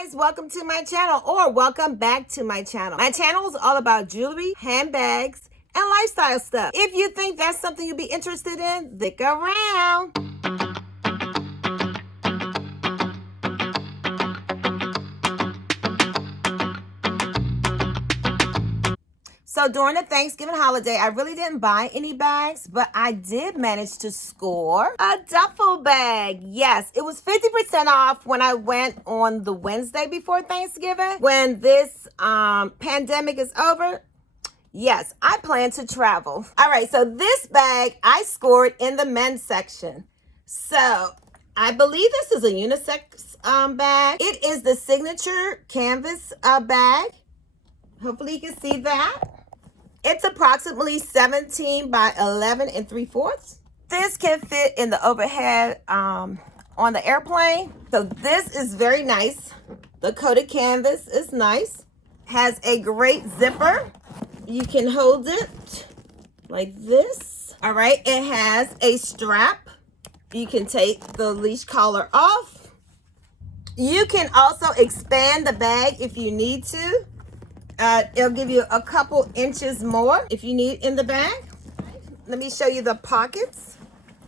guys, welcome to my channel, or welcome back to my channel. My channel is all about jewelry, handbags, and lifestyle stuff. If you think that's something you'd be interested in, stick around. So during the Thanksgiving holiday, I really didn't buy any bags, but I did manage to score a duffel bag. Yes, it was 50% off when I went on the Wednesday before Thanksgiving. When this pandemic is over, yes, I plan to travel. All right, so this bag I scored in the men's section. So I believe this is a unisex bag. It is the signature canvas bag. Hopefully you can see that. It's approximately 17 by 11 3/4. This can fit in the overhead on the airplane. So this is very nice. The coated canvas is nice. Has a great zipper. You can hold it like this. All right, it has a strap. You can take the leash collar off. You can also expand the bag if you need to. It'll give you a couple inches more if you need in the bag. Let me show you the pockets.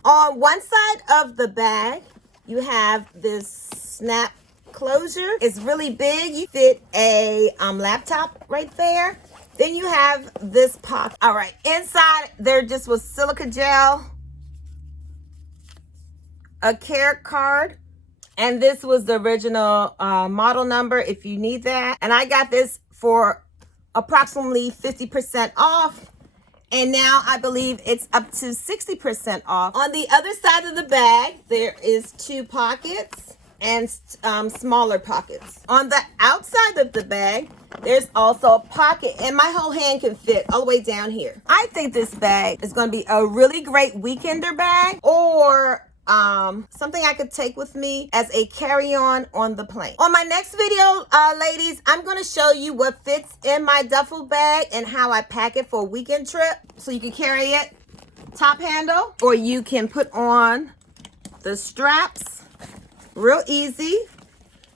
On one side of the bag, you have this snap closure. It's really big. You fit a laptop right there. Then you have this pocket. All right, inside there just was silica gel, a care card, and this was the original model number if you need that. And I got this for approximately 50% off, and now I believe it's up to 60% off. On the other side of the bag, there is two pockets and smaller pockets. On the outside of the bag, there's also a pocket, and my whole hand can fit all the way down here. I think this bag is going to be a really great weekender bag, or something I could take with me as a carry-on on the plane. On my next video, ladies, I'm going to show you what fits in my duffel bag and how I pack it for a weekend trip. So you can carry it top handle, or you can put on the straps real easy.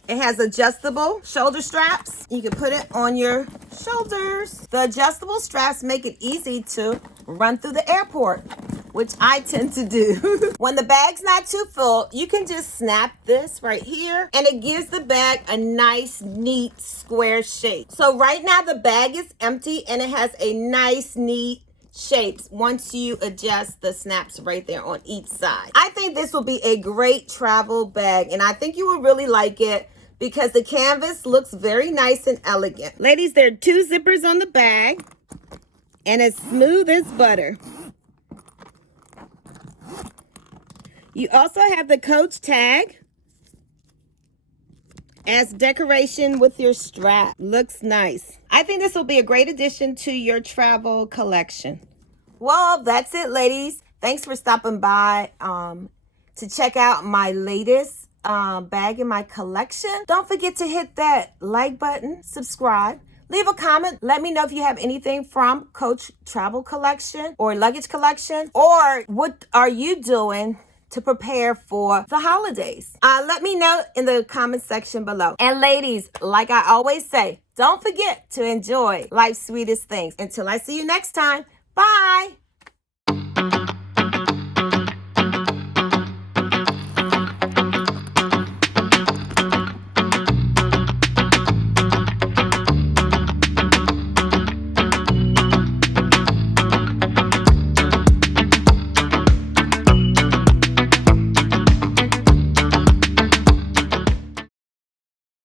It has adjustable shoulder straps. You can put it on your shoulders. The adjustable straps make it easy to run through the airport, which I tend to do. When the bag's not too full, you can just snap this right here, and it gives the bag a nice, neat, square shape. So right now the bag is empty, and it has a nice, neat shape once you adjust the snaps right there on each side. I think this will be a great travel bag, and I think you will really like it because the canvas looks very nice and elegant. Ladies, there are two zippers on the bag, and it's smooth as butter. You also have the Coach tag as decoration with your strap. Looks nice. I think this will be a great addition to your travel collection. Well, that's it, ladies. Thanks for stopping by to check out my latest bag in my collection. Don't forget to hit that like button, subscribe, leave a comment. Let me know if you have anything from Coach Travel Collection or Luggage Collection, or what are you doing to prepare for the holidays. Let me know in the comment section below. And ladies, like I always say, don't forget to enjoy life's sweetest things. Until I see you next time, bye.